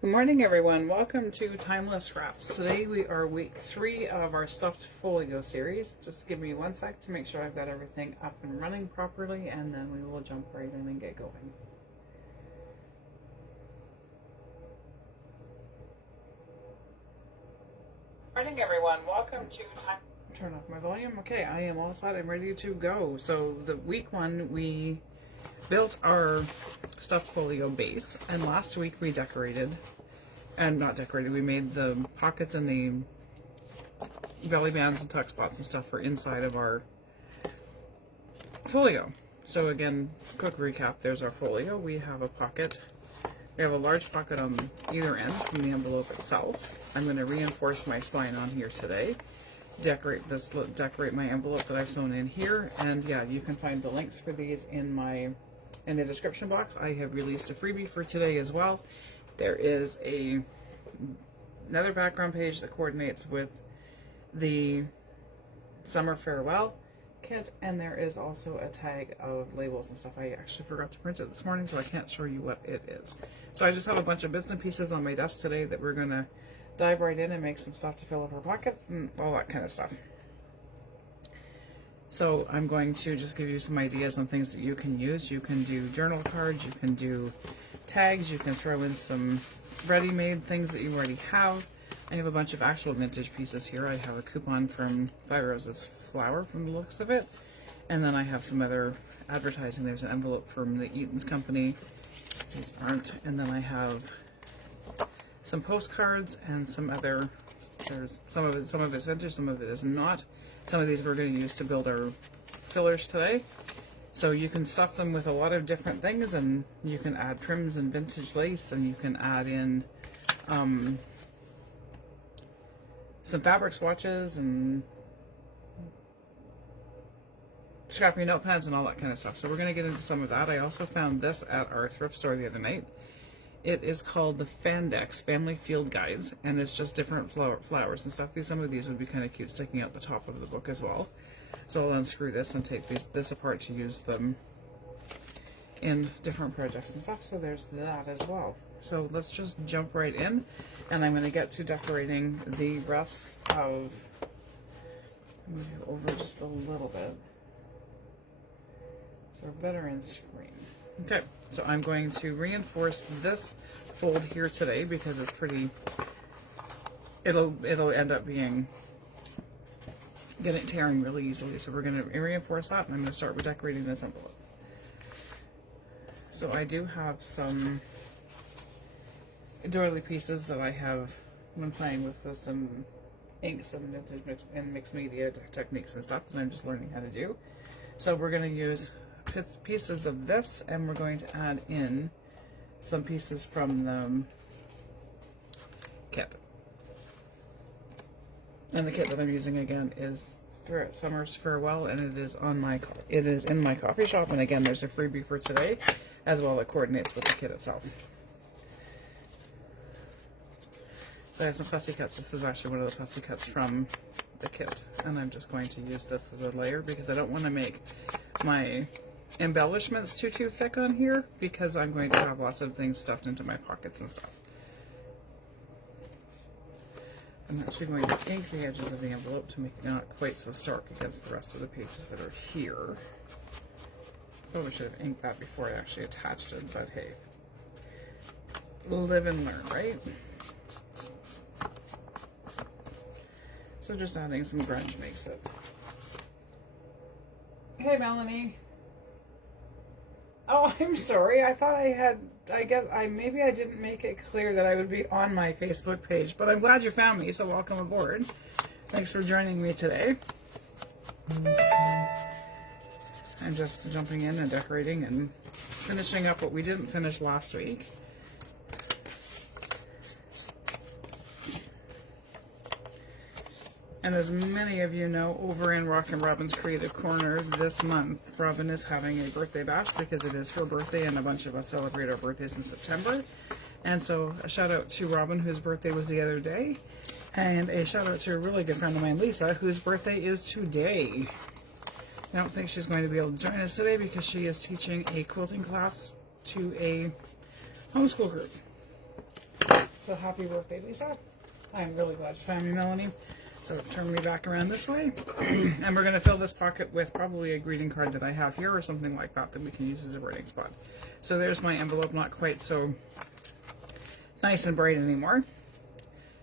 Good morning, everyone. Welcome to Timeless Wraps. Today we are week 3 of our Stuffed Folio Series. Just give me one sec to make sure I've got everything up and running properly, and then we will jump right in and get going. Good morning, everyone. Welcome to Turn off my volume. Okay, I am all set. I'm ready to go. So the week 1 we built our stuffed folio base, and last week we decorated, and not decorated, we made the pockets and the belly bands and tuck spots and stuff for inside of our folio. So again, quick recap, there's our folio. We have a pocket. We have a large pocket on either end from the envelope itself. I'm going to reinforce my spine on here today. Decorate my envelope that I've sewn in here, and yeah, you can find the links for these in the description box. I have released a freebie for today as well. There is another background page that coordinates with the summer farewell kit, and there is also a tag of labels and stuff. I actually forgot to print it this morning, so I can't show you what it is. So I just have a bunch of bits and pieces on my desk today that we're going to dive right in and make some stuff to fill up our pockets and all that kind of stuff. So I'm going to just give you some ideas on things that you can use. You can do journal cards, you can do tags, you can throw in some ready-made things that you already have. I have a bunch of actual vintage pieces here. I have a coupon from Five Roses Flower from the looks of it. And then I have some other advertising. There's an envelope from the Eaton's company. These aren't. And then I have some postcards and some other, some of it's vintage, some of it is not. Some of these we're going to use to build our fillers today. So you can stuff them with a lot of different things, and you can add trims and vintage lace, and you can add in some fabric swatches and scrappy notepads and all that kind of stuff. So we're going to get into some of that. I also found this at our thrift store the other night. It is called the Fandex Family Field Guides, and it's just different flowers and stuff. Some of these would be kind of cute sticking out the top of the book as well. So I'll unscrew this and take this apart to use them in different projects and stuff. So there's that as well. So let's just jump right in, and I'm going to get to decorating the rest of, move over just a little bit so we're better in screen. Okay, so I'm going to reinforce this fold here today because it's pretty, it'll end up tearing really easily. So we're going to reinforce that, and I'm going to start with decorating this envelope. So I do have some doily pieces that I have been playing with some inks and vintage mixed media techniques and stuff that I'm just learning how to do. So we're going to use pieces of this, and we're going to add in some pieces from the kit. And the kit that I'm using again is Summer's Farewell, and it is in my coffee shop. And again, there's a freebie for today as well that coordinates with the kit itself. So I have some fussy cuts. This is actually one of the fussy cuts from the kit, and I'm just going to use this as a layer because I don't want to make my embellishments too thick on here, because I'm going to have lots of things stuffed into my pockets and stuff. I'm actually going to ink the edges of the envelope to make it not quite so stark against the rest of the pages that are here. Probably should have inked that before I actually attached it, but hey, live and learn, right? So just adding some grunge makes it. Hey, Melanie. Oh, I'm sorry. I thought maybe I didn't make it clear that I would be on my Facebook page, but I'm glad you found me, so welcome aboard. Thanks for joining me today. I'm just jumping in and decorating and finishing up what we didn't finish last week. And as many of you know, over in Rockin' Robin's Creative Corner this month, Robin is having a birthday bash because it is her birthday, and a bunch of us celebrate our birthdays in September. And so a shout out to Robin, whose birthday was the other day, and a shout out to a really good friend of mine, Lisa, whose birthday is today. I don't think she's going to be able to join us today because she is teaching a quilting class to a homeschool group. So happy birthday, Lisa. I'm really glad you found me, Melanie. So turn me back around this way. And we're going to fill this pocket with probably a greeting card that I have here or something like that that we can use as a writing spot. So there's my envelope, not quite so nice and bright anymore.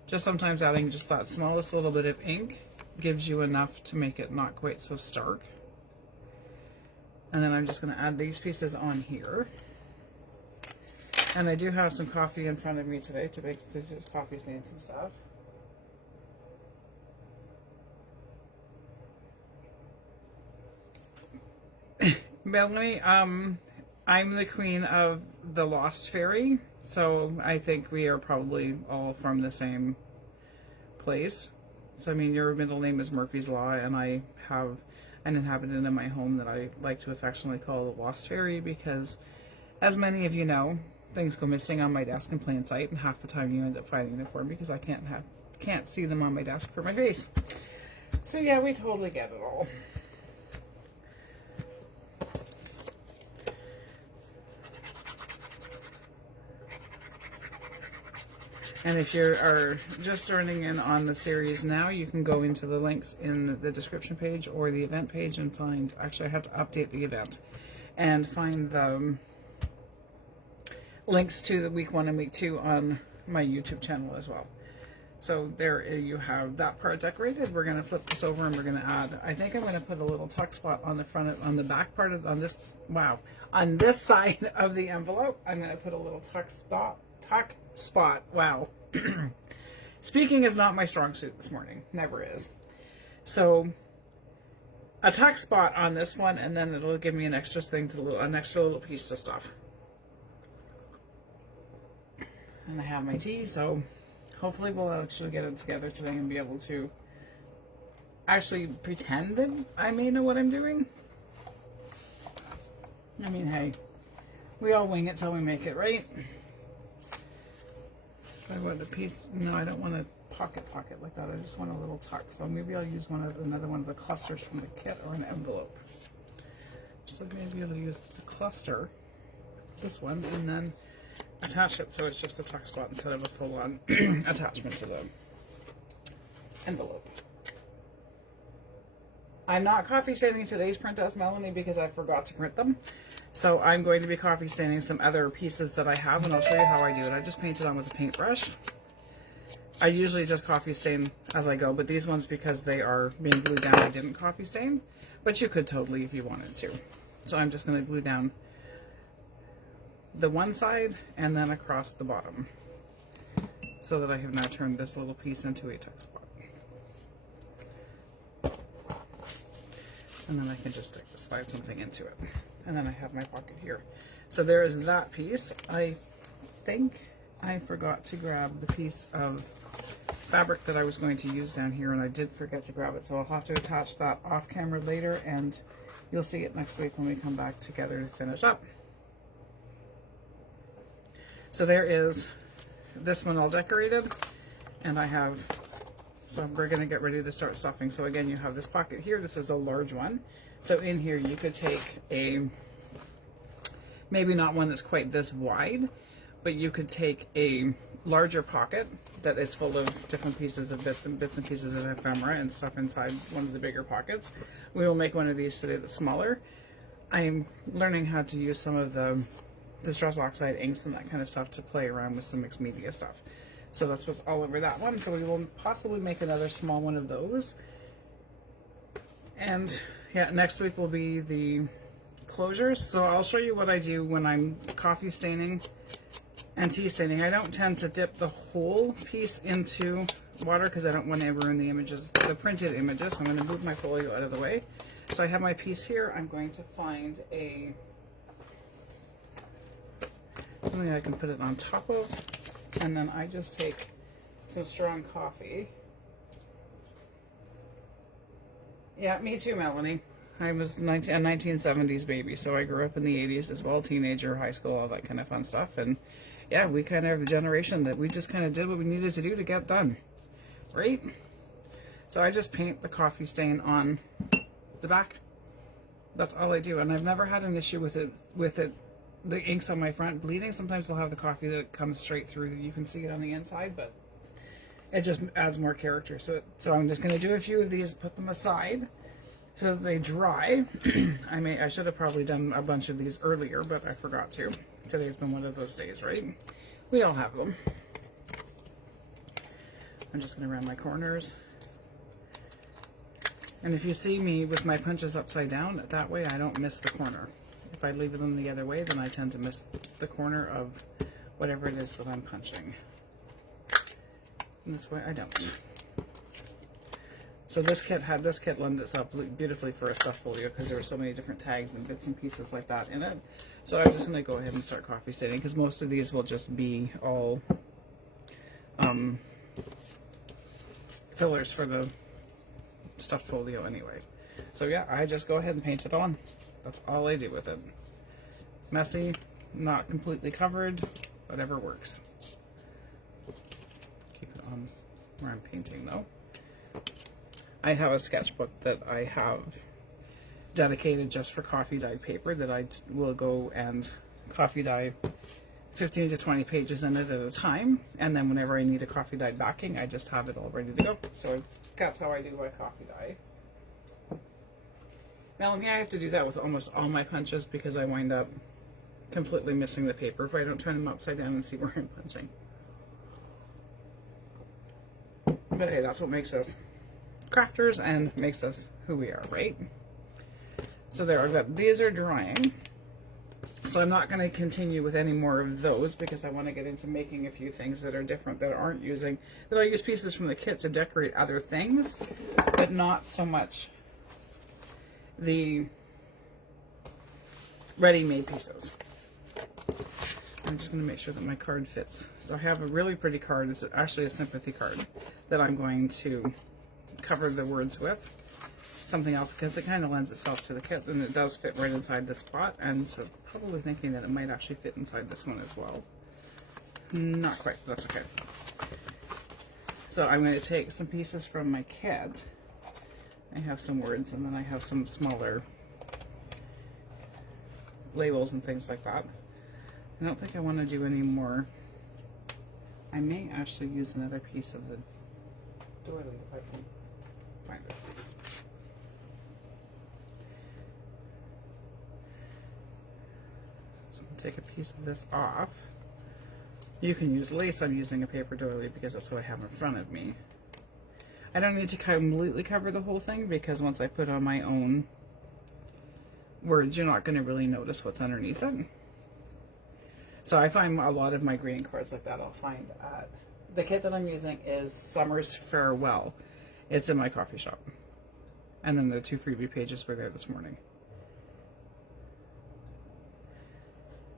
Just sometimes adding just that smallest little bit of ink gives you enough to make it not quite so stark. And then I'm just going to add these pieces on here. And I do have some coffee in front of me today to make coffee stain some stuff. Melanie, I'm the queen of the Lost Fairy, so I think we are probably all from the same place. So, I mean, your middle name is Murphy's Law, and I have an inhabitant in my home that I like to affectionately call the Lost Fairy because, as many of you know, things go missing on my desk in plain sight, and half the time you end up finding them for me because I can't see them on my desk for my face. So yeah, we totally get it all. And if you are just joining in on the series now, you can go into the links in the description page or the event page and find, actually I have to update the event, and find the links to the week 1 and week 2 on my YouTube channel as well. So there you have that part decorated. We're going to flip this over and we're going to add, I think I'm going to put a little tuck spot on the front, on the back part of, on this, wow, on this side of the envelope, I'm going to put a little tuck spot, wow. Speaking is not my strong suit this morning, never is. So a tuck spot on this one, and then it'll give me an extra thing to an extra little piece of stuff. And I have my tea, so hopefully we'll actually get it together today and be able to actually pretend that I may know what I'm doing. I mean, hey, we all wing it till we make it, right? So I want a piece, no, I don't want a pocket like that. I just want a little tuck. So maybe I'll use another one of the clusters from the kit, or an envelope. So maybe I'll use the cluster, this one, and then attach it so it's just a tuck spot instead of a full-on attachment to the envelope. I'm not coffee staining today's print as Melanie because I forgot to print them. So I'm going to be coffee staining some other pieces that I have, and I'll show you how I do it. I just paint it on with a paintbrush. I usually just coffee stain as I go, but these ones, because they are being glued down, I didn't coffee stain. But you could totally if you wanted to. So I'm just going to glue down the one side and then across the bottom, so that I have now turned this little piece into a tuck spot. And then I can just slide something into it. And then I have my pocket here. So there is that piece. I think I forgot to grab the piece of fabric that I was going to use down here, and I did forget to grab it. So I'll have to attach that off camera later, and you'll see it next week when we come back together to finish up. So there is this one all decorated, and I have, so we're going to get ready to start stuffing. So again, you have this pocket here. This is a large one. So in here you could take a, maybe not one that's quite this wide, but you could take a larger pocket that is full of different pieces of bits and pieces of ephemera and stuff inside one of the bigger pockets. We will make one of these today that's smaller. I'm learning how to use some of the Distress Oxide inks and that kind of stuff to play around with some mixed media stuff. So that's what's all over that one. So we will possibly make another small one of those. And yeah, next week will be the closures. So I'll show you what I do when I'm coffee staining and tea staining. I don't tend to dip the whole piece into water because I don't want to ruin the images, the printed images. So I'm going to move my folio out of the way. So I have my piece here. I'm going to find something I can put it on top of, and then I just take some strong coffee. Yeah, me too, Melanie. I was a 1970s baby, so I grew up in the 80s as well, teenager, high school, all that kind of fun stuff. And yeah, we kind of have the generation that we just kind of did what we needed to do to get done, right? So I just paint the coffee stain on the back. That's all I do, and I've never had an issue with it the ink's on my front bleeding. Sometimes I'll have the coffee that comes straight through. You can see it on the inside, but it just adds more character. So I'm just going to do a few of these, put them aside so that they dry. I should have probably done a bunch of these earlier, but I forgot to. Today's been one of those days, right? We all have them. I'm just going to round my corners. And if you see me with my punches upside down, that way I don't miss the corner. If I leave them the other way, then I tend to miss the corner of whatever it is that I'm punching. And this way I don't. So this kit lends itself beautifully for a stuffed folio because there were so many different tags and bits and pieces like that in it. So I'm just going to go ahead and start coffee staining because most of these will just be all fillers for the stuffed folio anyway. So yeah, I just go ahead and paint it on. That's all I do with it. Messy, not completely covered, whatever works. Keep it on where I'm painting though. I have a sketchbook that I have dedicated just for coffee dyed paper that I will go and coffee dye 15 to 20 pages in it at a time, and then whenever I need a coffee dyed backing, I just have it all ready to go. So that's how I do my coffee dye. Now, I have to do that with almost all my punches because I wind up completely missing the paper if I don't turn them upside down and see where I'm punching. But hey, that's what makes us crafters and makes us who we are, right? So there, I've got, these are drying. So I'm not going to continue with any more of those because I want to get into making a few things that are different that I use pieces from the kit to decorate other things, but not so much the ready-made pieces. I'm just going to make sure that my card fits. So I have a really pretty card. It's actually a sympathy card that I'm going to cover the words with. Something else because it kind of lends itself to the kit and it does fit right inside this spot, and so probably thinking that it might actually fit inside this one as well. Not quite, but that's okay. So I'm going to take some pieces from my kit. I have some words and then I have some smaller labels and things like that. I don't think I want to do any more. I may actually use another piece of the doily if I can find it. So I'm going to take a piece of this off. You can use lace. I'm using a paper doily because that's what I have in front of me. I don't need to completely cover the whole thing because once I put on my own words, you're not going to really notice what's underneath it. So I find a lot of my greeting cards like that I'll find at... The kit that I'm using is Summer's Farewell. It's in my coffee shop. And then the 2 freebie pages were there this morning.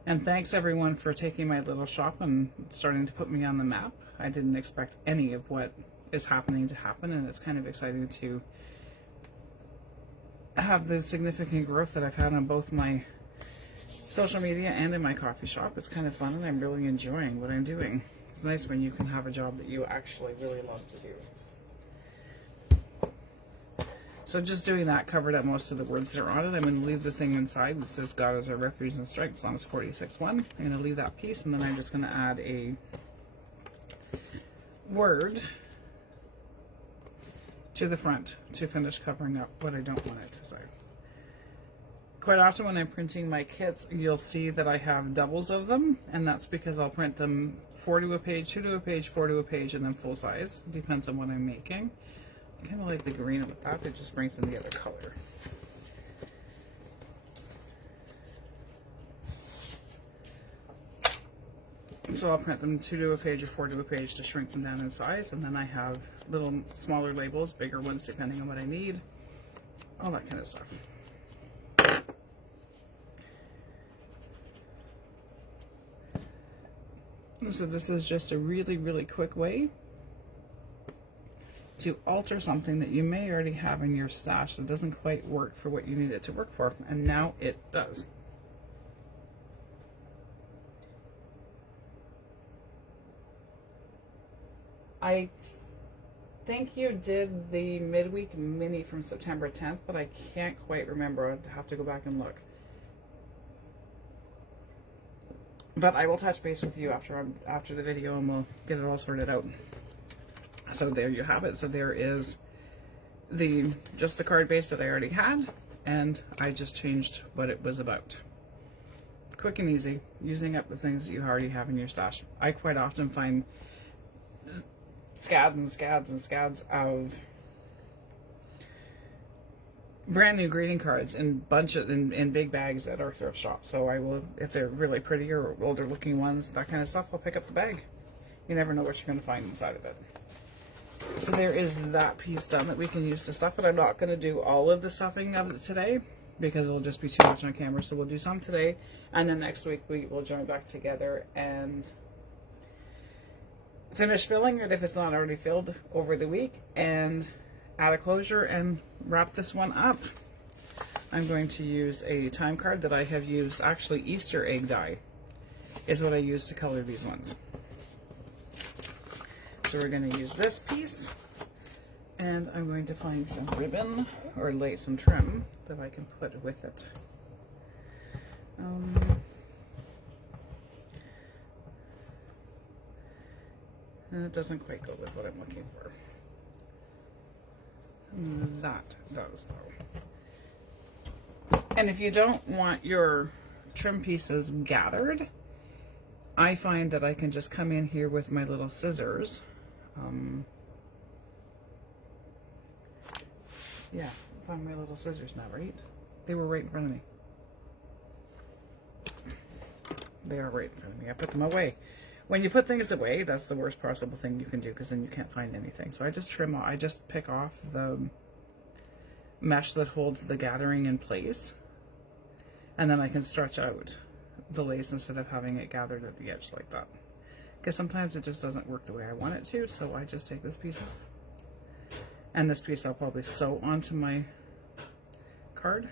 And thanks everyone for taking my little shop and starting to put me on the map. I didn't expect any of what is happening to happen, and it's kind of exciting to have the significant growth that I've had on both my social media and in my coffee shop. It's kind of fun and I'm really enjoying what I'm doing. It's nice when you can have a job that you actually really love to do. So just doing that covered up most of the words that are on it. I'm going to leave the thing inside that says God is our refuge and strength, Psalms 46:1. I'm going to leave that piece and then I'm just going to add a word to the front to finish covering up what I don't want it to say. Quite often when I'm printing my kits, you'll see that I have doubles of them, and that's because I'll print them 4 to a page, 2 to a page, 4 to a page, and then full size. Depends on what I'm making. I kind of like the green with that. It just brings in the other color. So I'll print them 2 to a page or 4 to a page to shrink them down in size, and then I have little smaller labels, bigger ones depending on what I need, all that kind of stuff. So this is just a really, really quick way to alter something that you may already have in your stash that doesn't quite work for what you need it to work for, and now it does. I think you did the midweek mini from September 10th, but I can't quite remember. I'd have to go back and look. But I will touch base with you after the video, and we'll get it all sorted out. So there you have it. So there is just the card base that I already had, and I just changed what it was about. Quick and easy, using up the things that you already have in your stash. I quite often find scads and scads and scads of brand new greeting cards in in big bags at our thrift shop. So I will, if they're really pretty or older looking ones, that kind of stuff, I'll pick up the bag. You never know what you're going to find inside of it. So there is that piece done that we can use to stuff it. I'm not going to do all of the stuffing of it today because it'll just be too much on camera. So we'll do some today, and then next week we will join back together and finish filling it if it's not already filled over the week, and add a closure and wrap this one up. I'm going to use a time card that I have used, actually Easter egg dye is what I use to color these ones. So we're going to use this piece, and I'm going to find some ribbon or lay some trim that I can put with it. And it doesn't quite go with what I'm looking for. That does though. And if you don't want your trim pieces gathered, I find that I can just come in here with my little scissors. Yeah, I found my little scissors now, right? They were right in front of me. They are right in front of me. I put them away. When you put things away, that's the worst possible thing you can do, because then you can't find anything. So I just I just pick off the mesh that holds the gathering in place, and then I can stretch out the lace instead of having it gathered at the edge like that. Because sometimes it just doesn't work the way I want it to, so I just take this piece off. And this piece I'll probably sew onto my card.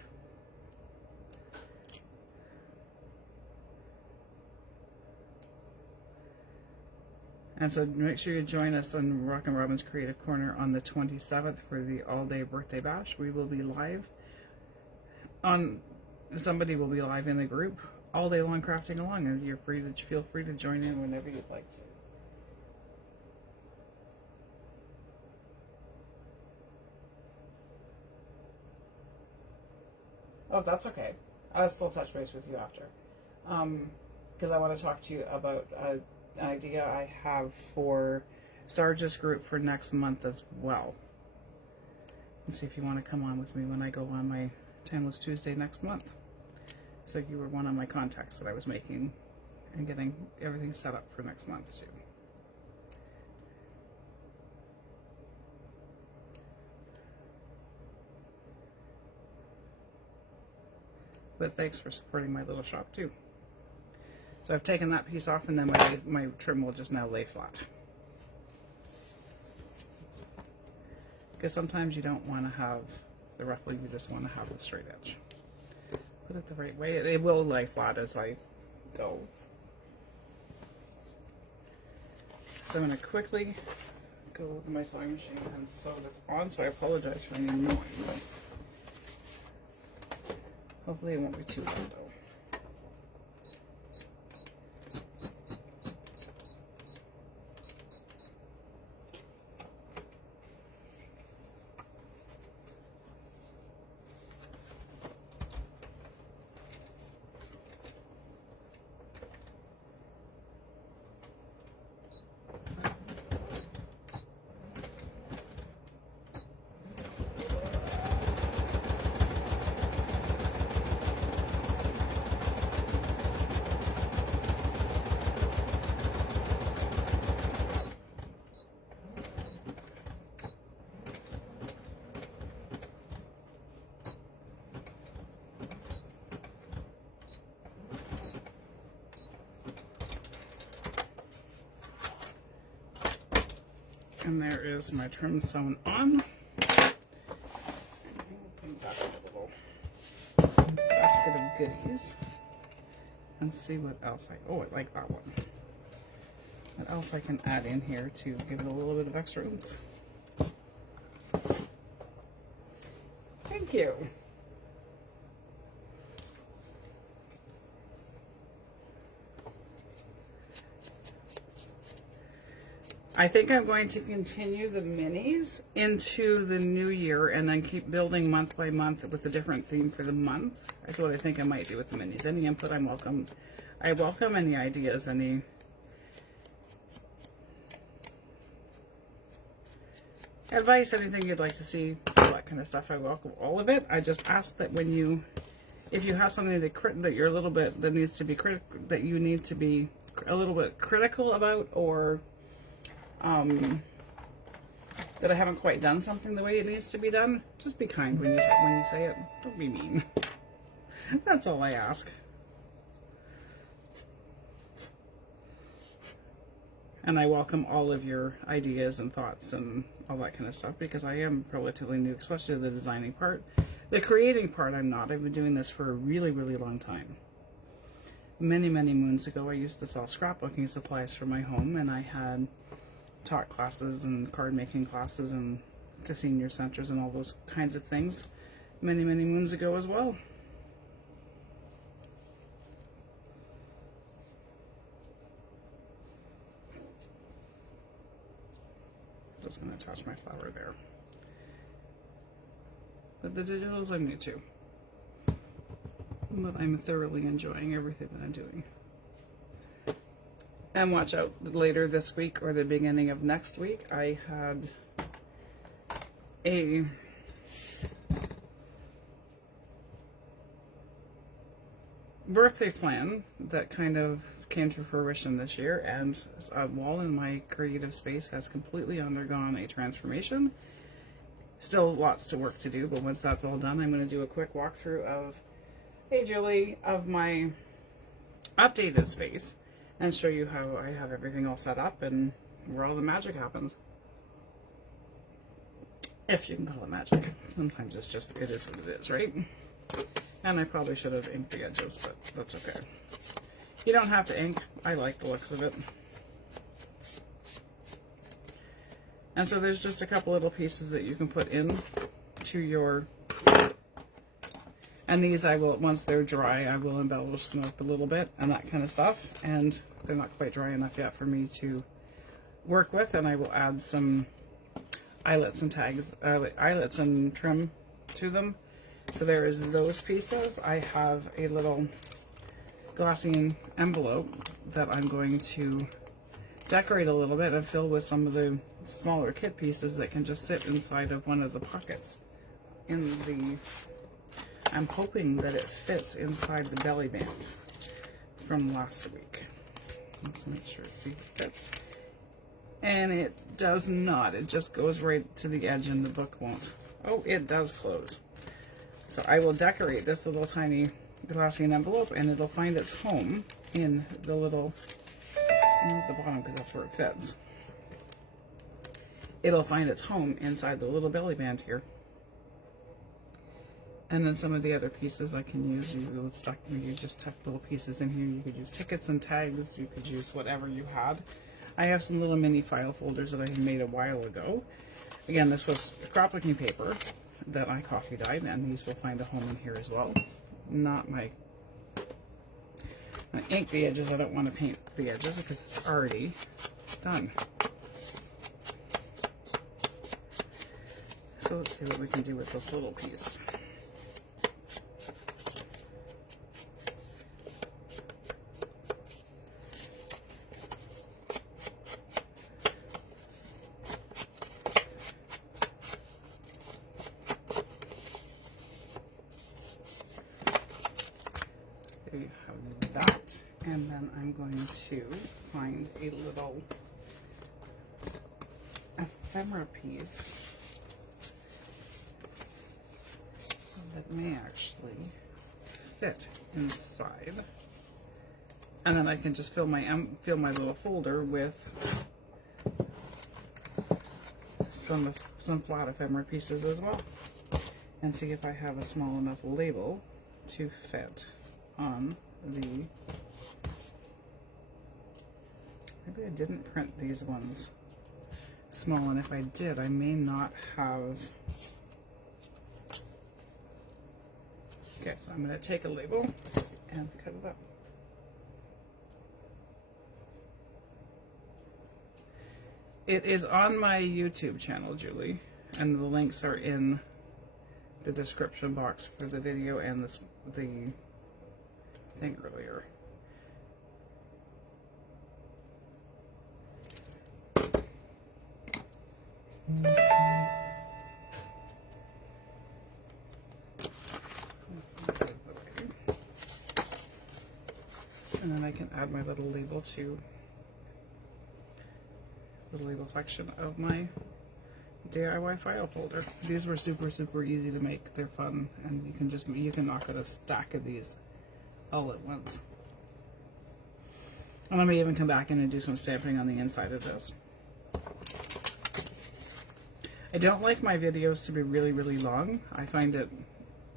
And so make sure you join us on Rockin' Robin's Creative Corner on the 27th for the all-day birthday bash. We will be live somebody will be live in the group all day long crafting along, and you're feel free to join in whenever you'd like to. Oh, that's okay. I'll still touch base with you after. Because I want to talk to you about an idea I have for Sarge's group for next month as well. And see if you want to come on with me when I go on my Tanless Tuesday next month. So you were one of my contacts that I was making and getting everything set up for next month too. But thanks for supporting my little shop too. So I've taken that piece off, and then my trim will just now lay flat. Because sometimes you don't want to have the ruffle, you just want to have the straight edge. Put it the right way. It will lay flat as I go. So I'm going to quickly go with my sewing machine and sew this on, so I apologize for any noise. Hopefully it won't be too loud though. And there is my trim sewn on. Open back a little basket of goodies and see what else oh, I like that one. What else I can add in here to give it a little bit of extra oomph. Thank you. I think I'm going to continue the minis into the new year and then keep building month by month with a different theme for the month. That's what I think I might do with the minis. Any input, I'm welcome. I welcome any ideas, any advice, anything you'd like to see, all that kind of stuff. I welcome all of it. I just ask that when you, if you have something that you're a little bit, that needs to be critical, that you need to be a little bit critical about, or that I haven't quite done something the way it needs to be done, just be kind when you say it. Don't be mean. That's all I ask. And I welcome all of your ideas and thoughts and all that kind of stuff, because I am relatively new, especially the designing part. The creating part, I'm not. I've been doing this for a really, really long time. Many, many moons ago, I used to sell scrapbooking supplies for my home, and I had taught classes and card making classes and to senior centers and all those kinds of things many, many moons ago as well. Just going to attach my flower there. But the digitals I'm new to. But I'm thoroughly enjoying everything that I'm doing. And watch out, later this week or the beginning of next week, I had a birthday plan that kind of came to fruition this year, and a wall in my creative space has completely undergone a transformation. Still lots to work to do, but once that's all done, I'm going to do a quick walkthrough of, hey Julie, of my updated space and show you how I have everything all set up and where all the magic happens. If you can call it magic. Sometimes it's just, it is what it is, right? And I probably should have inked the edges, but that's okay. You don't have to ink. I like the looks of it. And so there's just a couple little pieces that you can put in to your, and these I will, once they're dry, I will embellish them up a little bit and that kind of stuff. And they're not quite dry enough yet for me to work with, and I will add some eyelets and tags, eyelets and trim to them. So there is those pieces. I have a little glassine envelope that I'm going to decorate a little bit and fill with some of the smaller kit pieces that can just sit inside of one of the pockets in the, I'm hoping that it fits inside the belly band from last week. Let's make sure it fits. And it does not. It just goes right to the edge and the book won't. Oh, it does close. So I will decorate this little tiny glassine envelope, and it'll find its home in the little, not the bottom because that's where it fits. It'll find its home inside the little belly band here. And then some of the other pieces I can use, you just tuck little pieces in here. You could use tickets and tags. You could use whatever you had. I have some little mini file folders that I had made a while ago. Again, this was scrapbooking paper that I coffee dyed, and these will find a home in here as well. Not my, I ink the edges. I don't want to paint the edges because it's already done. So let's see what we can do with this little piece. There you have that. And then I'm going to find a little ephemera piece that may actually fit inside, and then I can just fill my little folder with some flat ephemera pieces as well, and see if I have a small enough label to fit on the. Maybe I didn't print these ones small, and if I did, I may not have. Okay, so I'm going to take a label and cut it up. It is on my YouTube channel, Julie, and the links are in the description box for the video and the thing earlier. And then I can add my little label to the label section of my DIY file folder. These were super easy to make. They're fun, and you can knock out a stack of these all at once. And I may even come back in and do some stamping on the inside of this. I don't like my videos to be really long. I find it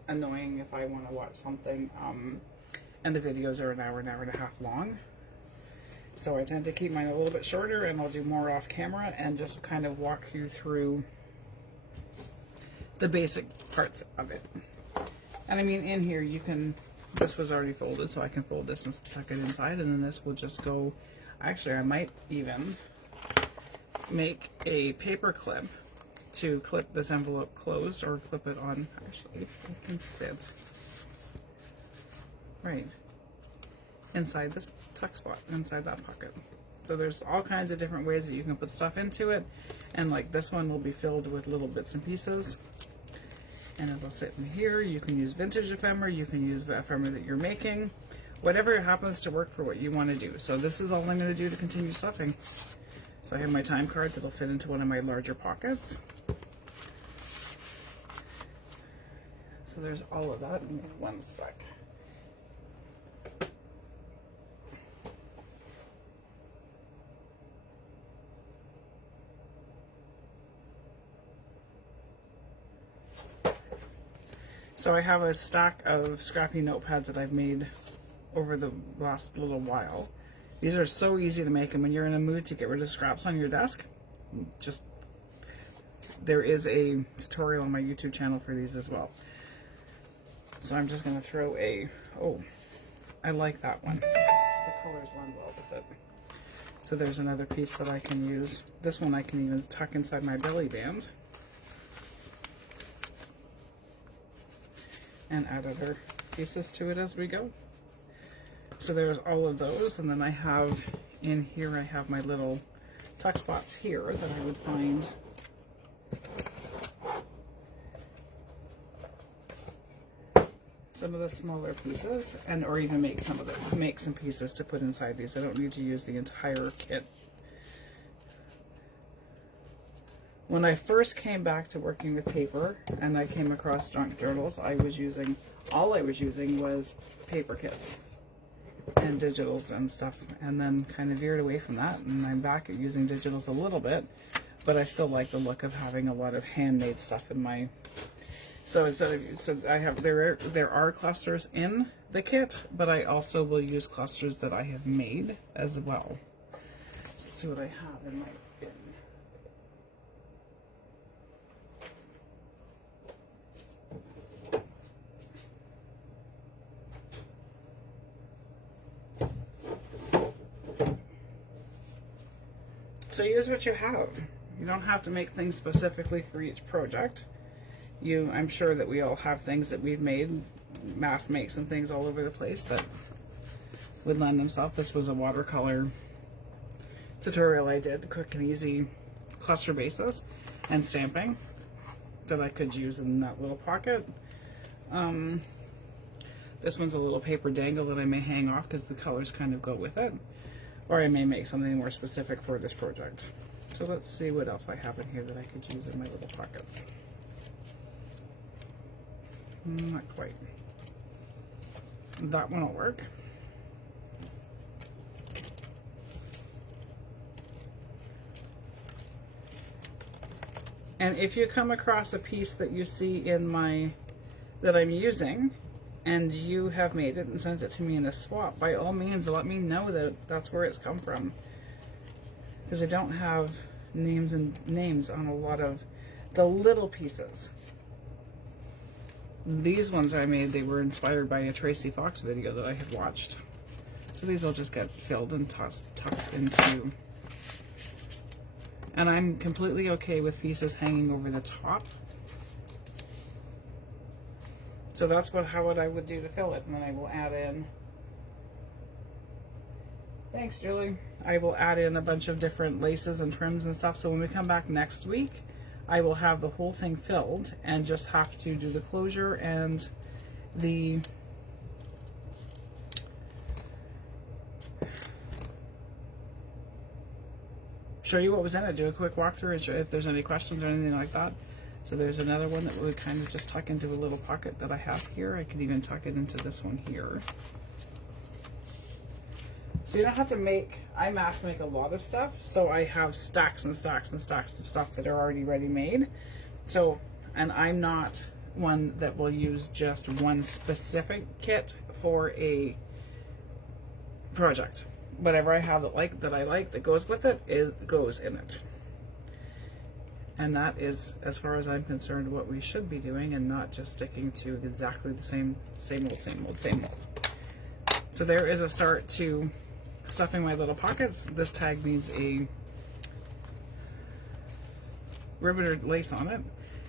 annoying if I want to watch something and the videos are an hour and a half long. So I tend to keep mine a little bit shorter, and I'll do more off camera and just kind of walk you through the basic parts of it. And I mean, in here you can, this was already folded, so I can fold this and tuck it inside, and then this will just go, actually I might even make a paper clip to clip this envelope closed, or clip it on, actually it can sit right inside this tuck spot, inside that pocket. So there's all kinds of different ways that you can put stuff into it, and like this one will be filled with little bits and pieces, and it'll sit in here. You can use vintage ephemera, you can use ephemera that you're making, whatever happens to work for what you want to do. So this is all I'm going to do to continue stuffing. So I have my time card that'll fit into one of my larger pockets. So there's all of that in one sec. So I have a stack of scrappy notepads that I've made over the last little while. These are so easy to make, and when you're in a mood to get rid of scraps on your desk, there is a tutorial on my YouTube channel for these as well. So I'm just going to throw I like that one. The colors blend well with it. So there's another piece that I can use. This one I can even tuck inside my belly band and add other pieces to it as we go. So there's all of those, and then I have in here, I have my little tuck spots here that I would find some of the smaller pieces, and or even make some pieces to put inside these. I don't need to use the entire kit. When I first came back to working with paper and I came across junk journals, all I was using was paper kits and digitals and stuff, and then kind of veered away from that, and I'm back at using digitals a little bit, but I still like the look of having a lot of handmade stuff in my, so I have, there are clusters in the kit, but I also will use clusters that I have made as well. So let's see what I have in my bin. So use what you have. You don't have to make things specifically for each project. I'm sure that we all have things that we've made, mass makes and things all over the place that would lend themselves. This was a watercolor tutorial I did, quick and easy cluster bases and stamping that I could use in that little pocket. This one's a little paper dangle that I may hang off because the colors kind of go with it. Or I may make something more specific for this project. So let's see what else I have in here that I could use in my little pockets. Not quite. That one will work. And if you come across a piece that you see in that I'm using, and you have made it and sent it to me in a swap, by all means let me know that that's where it's come from, because I don't have names on a lot of the little pieces. These ones I made, they were inspired by a Tracy Fox video that I had watched, so these will just get filled and tucked into And I'm completely okay with pieces hanging over the top. So that's what I would do to fill it. And then I will add in, thanks Julie, I will add in a bunch of different laces and trims and stuff. So when we come back next week, I will have the whole thing filled and just have to do the closure and the show you what was in it, do a quick walkthrough if there's any questions or anything like that. So there's another one that would kind of just tuck into a little pocket that I have here. I could even tuck it into this one here. So you don't have to make, I mass make a lot of stuff, so I have stacks and stacks and stacks of stuff that are already ready made. So, and I'm not one that will use just one specific kit for a project. Whatever I have that I like that goes with it, it goes in it. And that is, as far as I'm concerned, what we should be doing, and not just sticking to exactly the same old. So there is a start to stuffing my little pockets. This tag needs a riveted lace on it.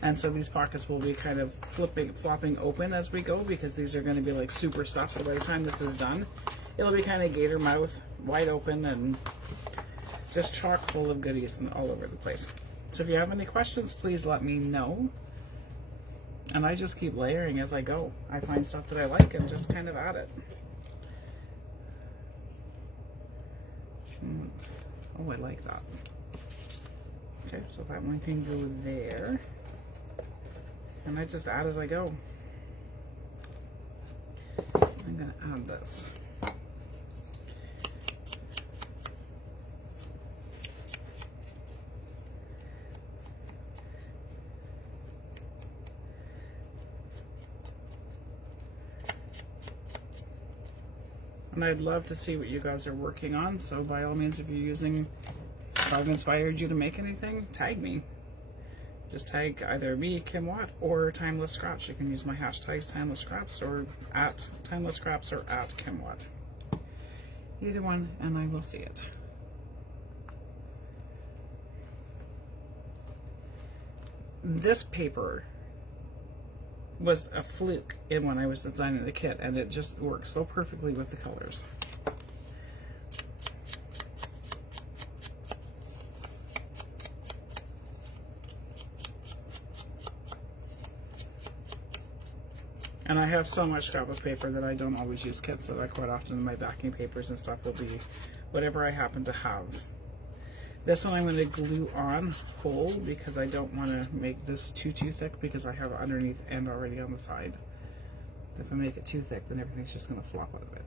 And so these pockets will be kind of flopping open as we go, because these are going to be like super stuffed. So by the time this is done, it'll be kind of gator mouth, wide open, and just chock full of goodies and all over the place. So if you have any questions, please let me know. And I just keep layering as I go. I find stuff that I like and just kind of add it. Oh, I like that. Okay, so that one can go there. And I just add as I go. I'm going to add this. And I'd love to see what you guys are working on. So by all means, if you're using, if I've inspired you to make anything, tag me. Just tag either me, Kim Watt, or Timeless Scraps. You can use my hashtags Timeless Scraps or at Timeless Scraps or at Kim Watt. Either one, and I will see it. This paper was a fluke in when I was designing the kit, and it just works so perfectly with the colors. And I have so much scrapbook paper that I don't always use kits, so that quite often my backing papers and stuff will be whatever I happen to have. This one I'm going to glue on whole because I don't want to make this too thick, because I have it underneath and already on the side. If I make it too thick, then everything's just going to flop out of it.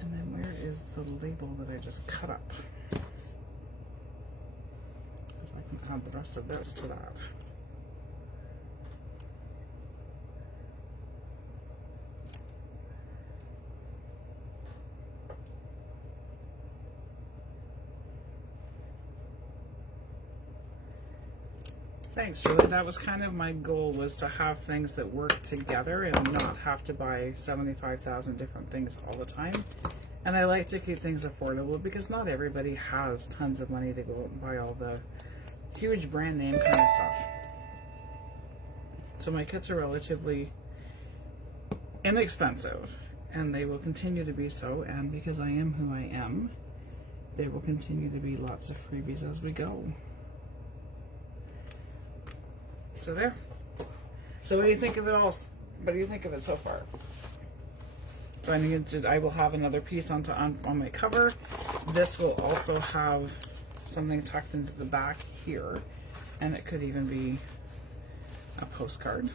And then where is the label that I just cut up? Because I can add the rest of this to that. Thanks, Julie. That was kind of my goal, was to have things that work together and not have to buy 75,000 different things all the time. And I like to keep things affordable, because not everybody has tons of money to go out and buy all the huge brand name kind of stuff. So my kits are relatively inexpensive, and they will continue to be so. And because I am who I am, there will continue to be lots of freebies as we go. So there. So what do you think of it all? What do you think of it so far? So I will have another piece on my cover. This will also have something tucked into the back here, and it could even be a postcard,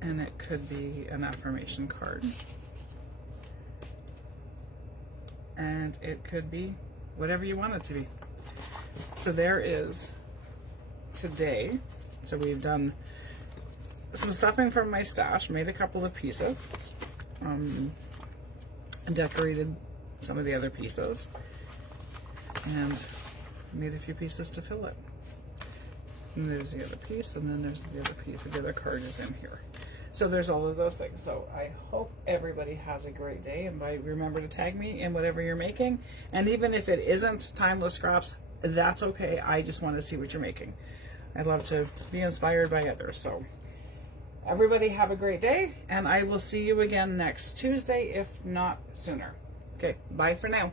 and it could be an affirmation card, and it could be whatever you want it to be. So there is today. So we've done some stuffing from my stash, made a couple of pieces, and decorated some of the other pieces, and made a few pieces to fill it. And there's the other piece, and then there's the other piece. The other card is in here. So there's all of those things. So I hope everybody has a great day, and remember to tag me in whatever you're making. And even if it isn't timeless scraps, that's okay. I just want to see what you're making. I'd love to be inspired by others. So everybody have a great day, and I will see you again next Tuesday, if not sooner. Okay, bye for now.